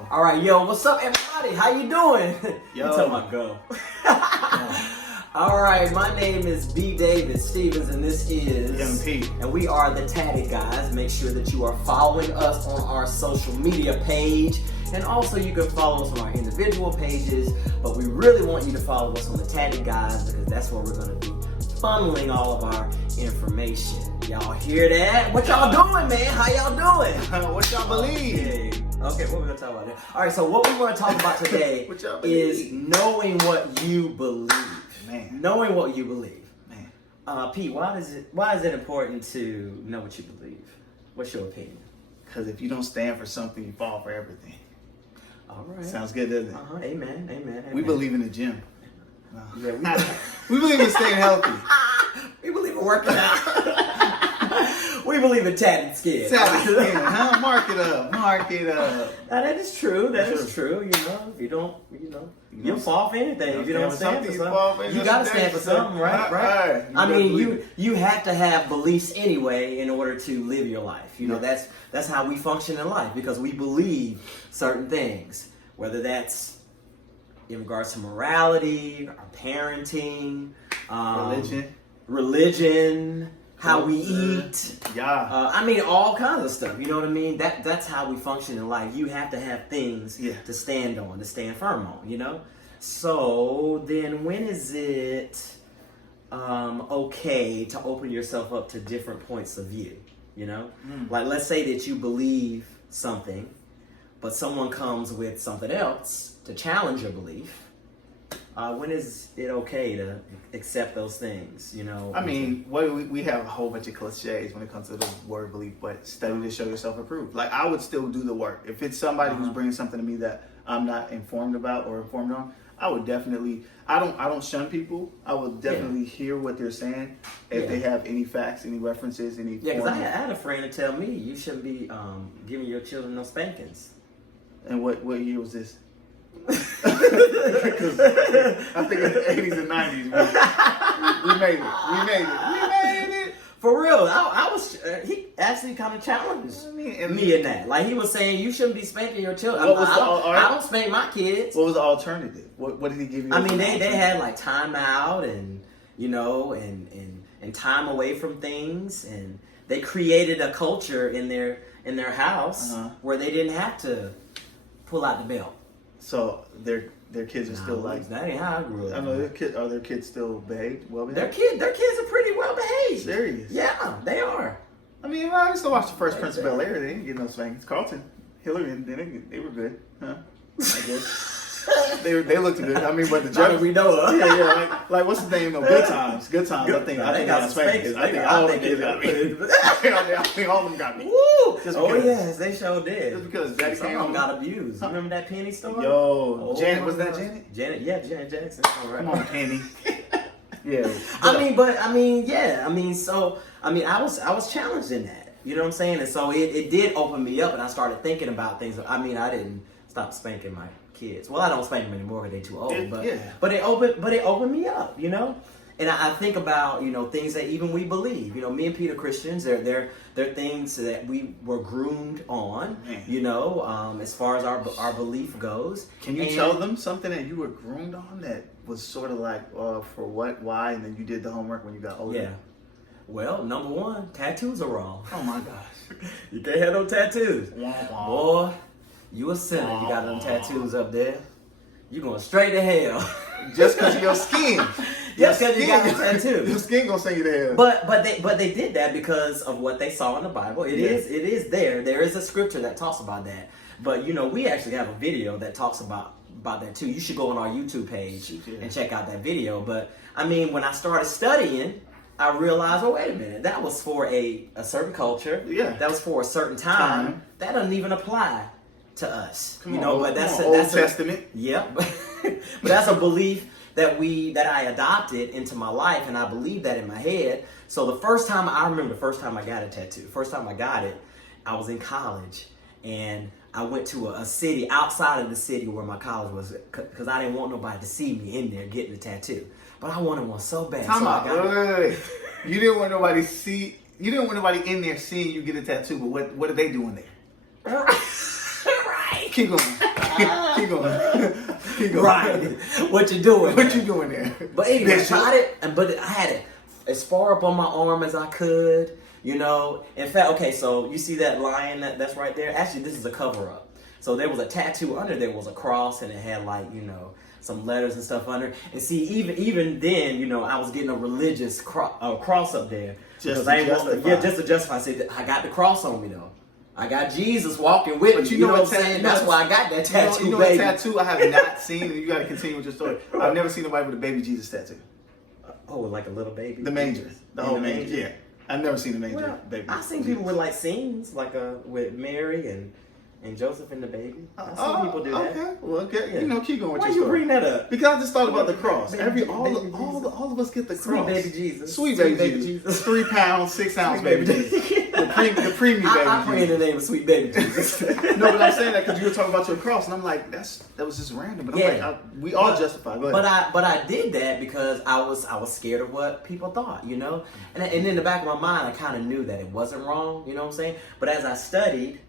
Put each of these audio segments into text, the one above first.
go. All right, yo, what's up, everybody? How you doing? Yo. You tell my go. All right, my name is B. David Stevens, and this is YoungPete. and we are the Tatted guys. Make sure that you are following us on our social media page, and also you can follow us on our individual pages. But we really want you to follow us on the Tatted guys because that's where we're going to be funneling all of our information. Y'all hear that? What y'all doing, man? How y'all doing? What y'all believe? Okay, what we're gonna talk about now? All right, so what we want to talk about today What y'all is believe? knowing what you believe. Man. Knowing what you believe. Man. Pete, why is it important to know what you believe? What's your opinion? Because if you don't stand for something, you fall for everything. All right. Sounds good, doesn't it? Amen. Amen. We believe in the gym. Yeah, We believe in staying healthy. we believe in working out. We believe in tatted skin. Tatted skin, huh? Mark it up. Mark it up. Now, that is true. That is true. You know, if you don't, you'll fall for anything. If you don't stand for something, you gotta stand for something, right? Right. I mean, you have to have beliefs anyway in order to live your life. You know, that's how we function in life because we believe certain things, whether that's in regards to morality, our parenting, religion, how we eat. Yeah. I mean, all kinds of stuff. You know what I mean? That's how we function in life. You have to have things to stand on, to stand firm on, you know? So then when is it okay to open yourself up to different points of view, you know? Like, let's say that you believe something, but someone comes with something else to challenge your belief. When is it okay to accept those things, you know? I mean, we have a whole bunch of cliches when it comes to the word belief, but study to show yourself approved. Like, I would still do the work. If it's somebody who's bringing something to me that I'm not informed about or informed on, I would definitely, I don't shun people. I would definitely hear what they're saying. If they have any facts, any references, any... Yeah, because I had a friend to tell me you shouldn't be giving your children no spankings. And what year was this? Because I think in the 80s and 90s we made it. For real, I was. He actually kind of challenged me in that. Like, he was saying you shouldn't be spanking your children. I don't spank my kids. What was the alternative? What did he give you? I mean, they had like time out and and time away from things, and they created a culture in their house where they didn't have to pull out the belt. So their kids are still like... That ain't how I grew up. I know are their kids still behaved? Well behaved? Their kids are pretty well behaved. Serious? Yeah, they are. I mean, I used to watch the first Prince of Bel-Air. They didn't get no spankings. Carlton, Hillary, they were good, huh? I guess. They looked good. I mean, but the judge we know of. Yeah. Like what's his name? No, Good Times. Good Times. I think they got spankings. I think all the kids got me. I think all of them got me. Woo! Yes, they sure did. Just because Daddy some of them got abused. You remember that Penny story? Yo, Janet, was that Janet? Janet Jackson. All right. Come on, Penny. Yeah. I was challenged in that. You know what I'm saying? And so it did open me up, and I started thinking about things. I mean, I didn't stop spanking my kids. Well, I don't spank them anymore because they're too old. But it opened me up, you know. And I think about, you know, things that even we believe. You know, me and Pete are Christians. They're things that we were groomed on. You know, as far as our belief goes. Can you tell them something that you were groomed on that was sort of like for what, why, and then you did the homework when you got older? Yeah. Well, number one, tattoos are wrong. Oh my gosh. You can't have no tattoos. Boy, you a sinner. You got them tattoos up there. You going straight to hell. Just because of your skin. Just because you got a tattoo. Your skin gonna send you to hell. But they did that because of what they saw in the Bible. It is there. There is a scripture that talks about that. But you know, we actually have a video that talks about that too. You should go on our YouTube page and check out that video. But I mean, when I started studying, I realized, oh, wait a minute, that was for a certain culture. Yeah. That was for a certain time. That doesn't even apply to us. But that's Old Testament. Yep. But that's a belief that I adopted into my life, and I believe that in my head. So I remember the first time I got a tattoo. First time I got it, I was in college, and I went to a city outside of the city where my college was, because I didn't want nobody to see me in there getting a tattoo. But I wanted one so bad. Wait. You didn't want nobody You didn't want nobody in there seeing you get a tattoo. But what are they doing there? Right. Keep going. Keep going. Keep going. Right. What you doing? What you doing there? But anyway, I tried it, but I had it as far up on my arm as I could. You know, in fact, okay, so you see that lion that's right there? Actually, this is a cover up. So there was a tattoo under there was a cross, and it had like, you know, some letters and stuff under. And see, even then, you know, I was getting a religious cross up there. Just to justify. I said, I got the cross on me though. I got Jesus walking with me. You know what I'm saying? That's why I got that tattoo. You know baby. a tattoo I have not seen, and you got to continue with your story. I've never seen nobody with a baby Jesus tattoo. Oh, like a little baby. The manger, the whole manger. Yeah, I've never seen a manger baby. I've seen people with like scenes, like with Mary and Joseph and the baby. I've seen people do that. Okay, well, okay. Yeah. You know, keep going with Why your you story. bring that up? Because I just thought about the cross. All All of us get the Sweet cross. baby Jesus. Sweet baby Jesus. 3 pounds, 6 ounce baby Jesus. The premium baby I pray in the name of sweet baby Jesus. No, but I'm saying that because you were talking about your cross, and I'm like, that was just random. But I'm like, we all justify. Go ahead. But I did that because I was scared of what people thought, you know. And in the back of my mind, I kind of knew that it wasn't wrong, you know what I'm saying. But as I studied,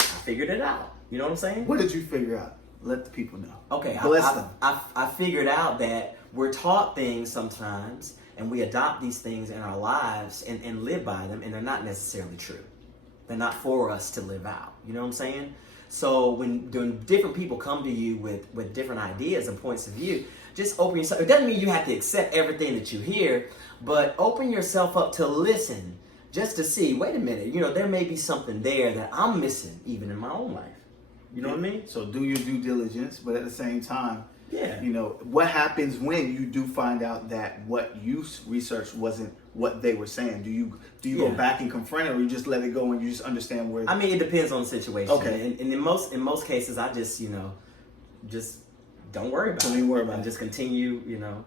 I figured it out. You know what I'm saying? What did you figure out? Let the people know. Okay, Bless them. I figured out that we're taught things sometimes, and we adopt these things in our lives and live by them, and they're not necessarily true. They're not for us to live out. You know what I'm saying? So when different people come to you with different ideas and points of view, just open yourself. It doesn't mean you have to accept everything that you hear, but open yourself up to listen, just to see, wait a minute, you know, there may be something there that I'm missing even in my own life. You know what I mean? So do your due diligence, but at the same time, yeah, you know, what happens when you do find out that what you researched wasn't what they were saying? Do you go back and confront it, or you just let it go and you just understand where? I mean, it depends on the situation. Okay. And in most cases, I just, you know, just don't worry about it. Don't even worry about and it. Just continue, you know,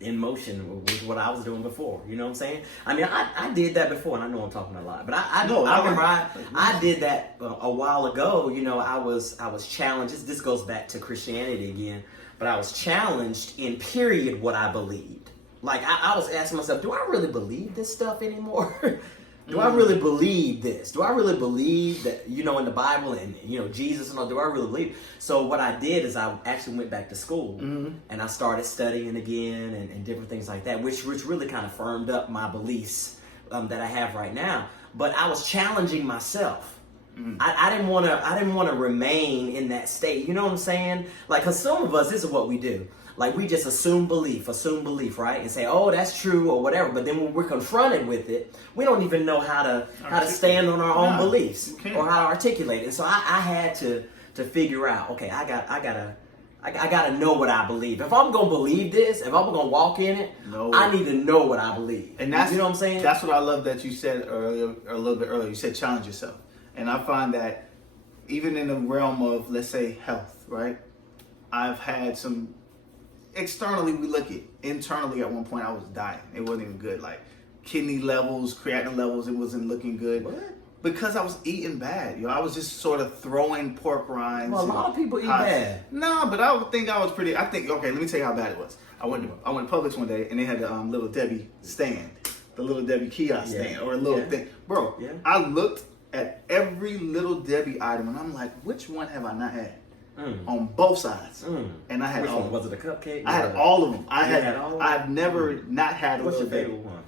in motion with what I was doing before. You know what I'm saying? I mean, I did that before, and I know I'm talking a lot, but I remember I did that a while ago. You know, I was challenged. This goes back to Christianity again, but I was challenged in period what I believed. Like I was asking myself, do I really believe this stuff anymore? Do I really believe this? Do I really believe that, you know, in the Bible and, you know, Jesus and all, do I really believe? So what I did is I actually went back to school and I started studying again and different things like that, which really kind of firmed up my beliefs that I have right now. But I was challenging myself. I didn't want to remain in that state. You know what I'm saying? Like, because some of us, this is what we do. Like, we just assume belief, right? And say, oh, that's true or whatever. But then when we're confronted with it, we don't even know how to stand on our own beliefs or how to articulate it. And so I had to figure out, okay, I gotta know what I believe. If I'm gonna believe this, if I'm gonna walk in it, I need to know what I believe. And that's, you know what I'm saying? That's what I love that you said earlier, a little bit earlier. You said challenge yourself. And I find that even in the realm of, let's say, health, right? I've had some. Externally, we look at. Internally, at one point, I was dying. It wasn't even good. Like kidney levels, creatinine levels, it wasn't looking good. What? Because I was eating bad. You know, I was just sort of throwing pork rinds. Well, a lot of people eat bad. No, but I would think I was pretty. Okay, let me tell you how bad it was. I went to Publix one day and they had the little Debbie stand, the little Debbie kiosk stand, or a little thing. Bro, I looked at every little Debbie item and I'm like, which one have I not had? On both sides, and I had Which all. One? Was it a cupcake? I had all of them. Had all of them? I've never not had a What's little your Debbie. favorite one?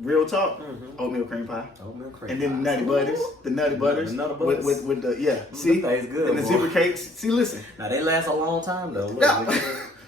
Real talk, oatmeal cream pie. Oatmeal cream and then pie. the nutty butters, The nutty butters. with the see, thing's good, and the boy. zebra cakes. See, listen. Now they last a long time though. Look,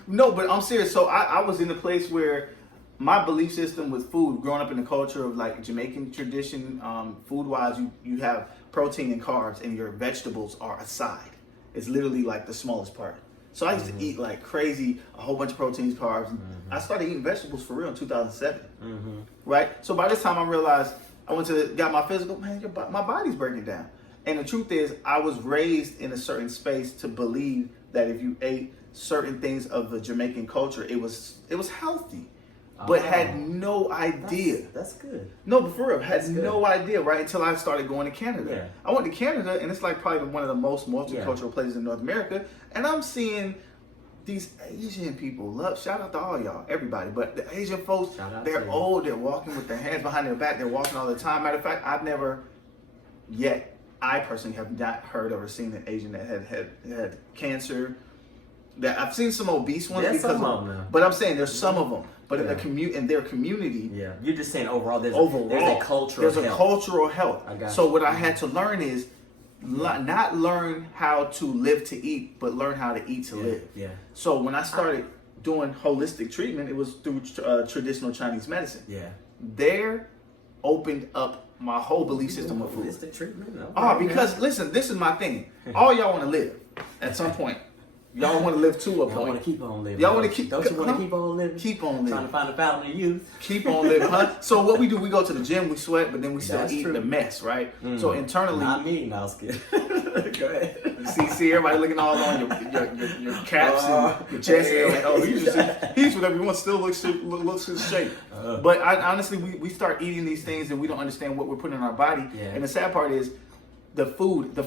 No, but I'm serious. So I was in a place where my belief system with food, growing up in the culture of like Jamaican tradition, food wise, you have protein and carbs, and your vegetables are a side. It's literally like the smallest part. So I used to eat like crazy, a whole bunch of proteins, carbs. I started eating vegetables for real in 2007. Right? So by this time I realized I got my physical, man, my body's breaking down. And the truth is I was raised in a certain space to believe that if you ate certain things of the Jamaican culture, it was healthy. But had no idea. That's good. No, but for real, had no idea, right? Until I started going to Canada. Yeah. I went to Canada, and it's like probably one of the most multicultural places in North America. And I'm seeing these Asian people, shout out to all y'all, everybody, but the Asian folks, they're old, they're walking with their hands behind their back, they're walking all the time. Matter of fact, I've never yet I personally have not heard or seen an Asian that had cancer. That I've seen some obese ones, There's because some of them now. but I'm saying there's some of them. But Yeah. in their community, Yeah, you're just saying overall. There's a cultural. There's a health. cultural health. I got So you. what I had to learn is not learn how to live to eat, but learn how to eat to live. Yeah. So when I started doing holistic treatment, it was through traditional Chinese medicine. Yeah. There opened up my whole belief system of food. Holistic treatment. No. Oh, because listen, this is my thing. All y'all want to live at some point. Y'all want to live to a Y'all point. want to keep on living. Y'all want to keep. Don't you want to keep on living? Keep on living. Trying to find a fountain of youth. Keep on living, huh? So what we do, we go to the gym, we sweat, but then we still That's eat true. the mess, right? So internally, Not me, no, I was kidding. Go ahead. see everybody looking all on your caps and your chest, and they're like, oh, he's whatever he wants, still looks in shape. But honestly, we start eating these things and we don't understand what we're putting in our body. Yeah. And the sad part is, the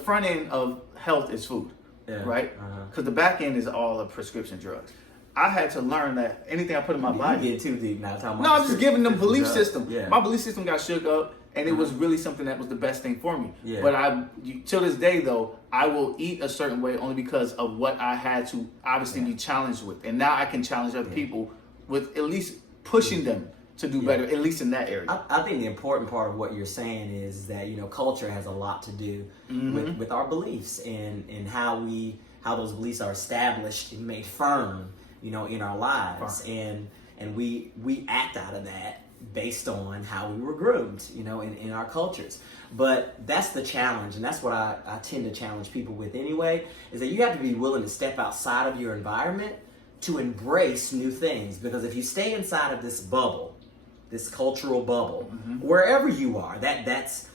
front end of health is food. Yeah. Right? Because the back end is all of prescription drugs. I had to learn that anything I put in my You body. get too deep now. Talking No, about I'm just giving them belief drugs. system. Yeah. My belief system got shook up, and it was really something that was the best thing for me. Yeah. But till this day, though, I will eat a certain way only because of what I had to obviously be challenged with. And now I can challenge other people with at least pushing them to do better, at least in that area. I think the important part of what you're saying is that, you know, culture has a lot to do with our beliefs and how those beliefs are established and made firm, you know, in our lives. And we act out of that based on how we were groomed, you know, in our cultures. But that's the challenge, and that's what I tend to challenge people with anyway, is that you have to be willing to step outside of your environment to embrace new things. Because if you stay inside of this bubble, this cultural bubble, wherever you are, that's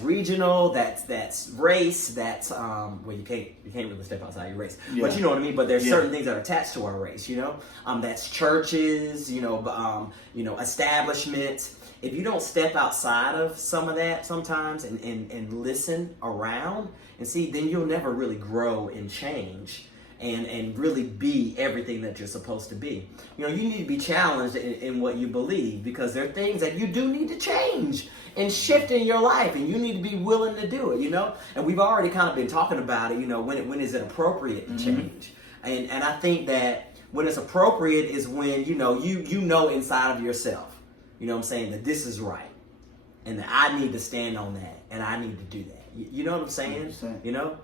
regional, that's race, that's well, you can't really step outside your race, but you know what I mean. But there's certain things that are attached to our race, you know. That's churches, you know, establishments. If you don't step outside of some of that sometimes and listen around and see, then you'll never really grow and change. And really be everything that you're supposed to be. You know, you need to be challenged in what you believe, because there are things that you do need to change and shift in your life, and you need to be willing to do it, you know? And we've already kind of been talking about it, you know, when is it appropriate to change? And I think that when it's appropriate is when, you know inside of yourself, you know what I'm saying, that this is right. And that I need to stand on that, and I need to do that. You know what I'm saying? 100%. You know?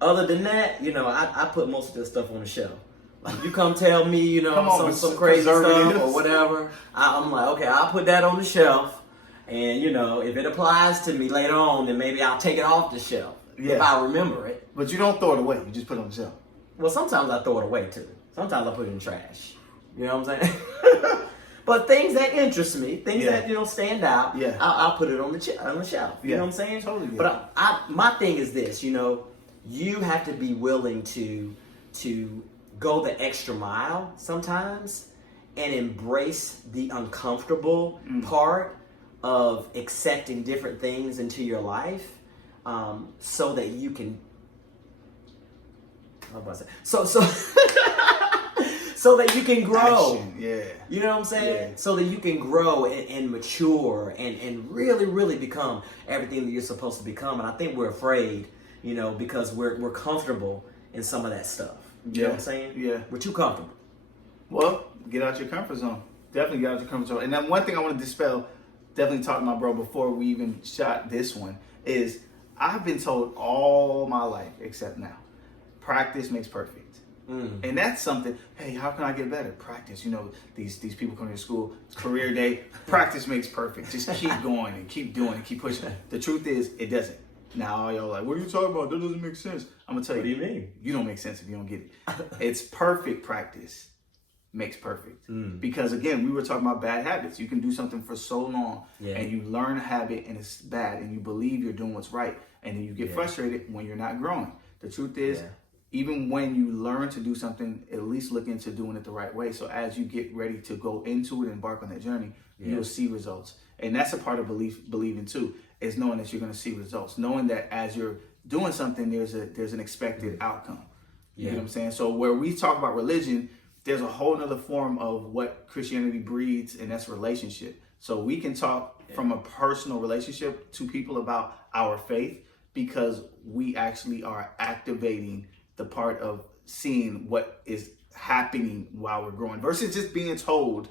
Other than that, you know, I put most of this stuff on the shelf. Like, you come tell me, you know, some crazy stuff or whatever, I'm like, okay, I'll put that on the shelf. And, you know, if it applies to me later on, then maybe I'll take it off the shelf if I remember it. But you don't throw it away. You just put it on the shelf. Well, sometimes I throw it away, too. Sometimes I put it in trash. You know what I'm saying? But things that interest me, things that, you know, stand out, I'll put it on the shelf. You know what I'm saying? Totally. But my thing is this, you know, you have to be willing to go the extra mile sometimes and embrace the uncomfortable part of accepting different things into your life, so that you can. How about that? So so that you can grow. Action. Yeah. You know what I'm saying? Yeah. So that you can grow and mature and really, really become everything that you're supposed to become. And I think we're afraid, you know, because we're comfortable in some of that stuff. You know what I'm saying? Yeah. We're too comfortable. Well, get out your comfort zone. Definitely get out your comfort zone. And then one thing I want to dispel, definitely talking to my bro before we even shot this one, is I've been told all my life, except now, practice makes perfect. And that's something, hey, how can I get better? Practice. You know, these people come to school, career day, practice makes perfect. Just keep going and keep doing and keep pushing. The truth is, it doesn't. Now y'all like, what are you talking about? That doesn't make sense. I'm gonna tell you. What do you mean? You don't make sense if you don't get it. It's perfect practice makes perfect. Because again, we were talking about bad habits. You can do something for so long and you learn a habit and it's bad and you believe you're doing what's right and then you get frustrated when you're not growing. The truth is, even when you learn to do something, at least look into doing it the right way. So as you get ready to go into it and embark on that journey, you'll see results. And that's a part of believing too, is knowing that you're going to see results. Knowing that as you're doing something, there's an expected outcome. You know what I'm saying? So where we talk about religion, there's a whole other form of what Christianity breeds, and that's relationship. So we can talk from a personal relationship to people about our faith, because we actually are activating the part of seeing what is happening while we're growing versus just being told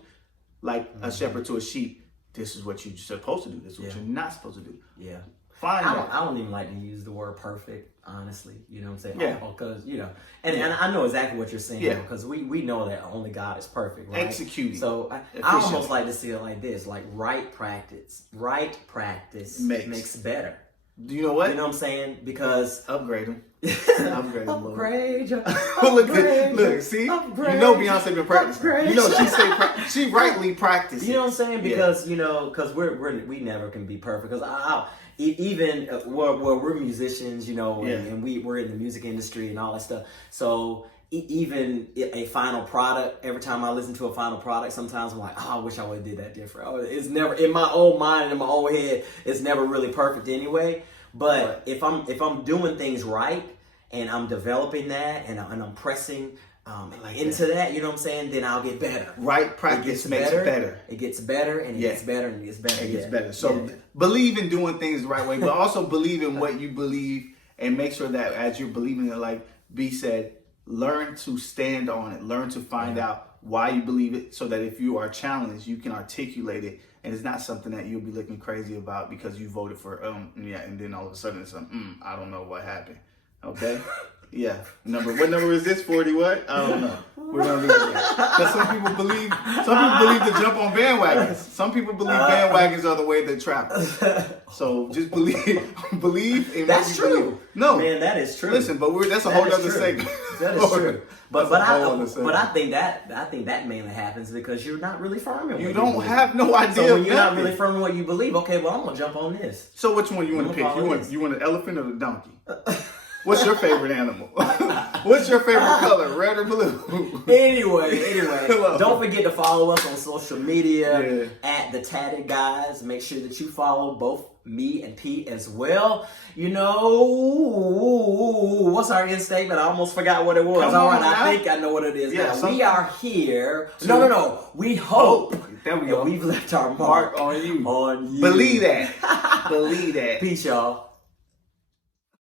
like a shepherd to a sheep, this is what you're supposed to do, this is what you're not supposed to do. Yeah. I don't even like to use the word perfect, honestly. You know what I'm saying? Yeah. Because, and I know exactly what you're saying. Yeah. Because we know that only God is perfect, right? Executing. So I almost like to see it like this, like right practice makes better. Do you know what? You know what I'm saying? Because upgrade them. Upgrade. Look, see? Upgrade. You know Beyonce been practicing. Upgrade. You know she rightly practices. You know what I'm saying? Because because we never can be perfect. Because even we're musicians, and we're in the music industry and all that stuff. So even a final product, every time I listen to a final product, sometimes I'm like, I wish I would have did that different. It's never in my own mind, in my own head, it's never really perfect anyway. But if I'm doing things right and I'm developing that and I'm pressing into that, you know what I'm saying, then I'll get better. Right practice makes better. It gets better and it gets better and it gets better. It gets better. So believe in doing things the right way, but also believe in what you believe and make sure that as you're believing it, like B said, learn to stand on it. Learn to find out why you believe it so that if you are challenged, you can articulate it. And it's not something that you'll be looking crazy about because you voted for, and then all of a sudden it's I don't know what happened. Okay? Yeah. What number is this? 40 what? I don't know. We're going to leave it there. Because some people believe to jump on bandwagons. Some people believe bandwagons are the way to travel. So just believe in that's what you true. believe. No. Man, that is true. Listen, but that's a whole other segment. That is true. But I think that mainly happens because you're not really firm in what you don't have no idea. So when you're not really firm in what you believe, okay, well I'm gonna jump on this. So which one you want to pick? You want an elephant or the donkey? What's your favorite animal? What's your favorite color, red or blue? Anyway, don't forget to follow us on social media at the Tatted Guys. Make sure that you follow both me and Pete as well. What's our end statement? I almost forgot what it was. All right, I think I know what it is now. We are here. No. We hope. There we go. We've left our mark on you. On you. Believe that. Believe that. Peace, y'all.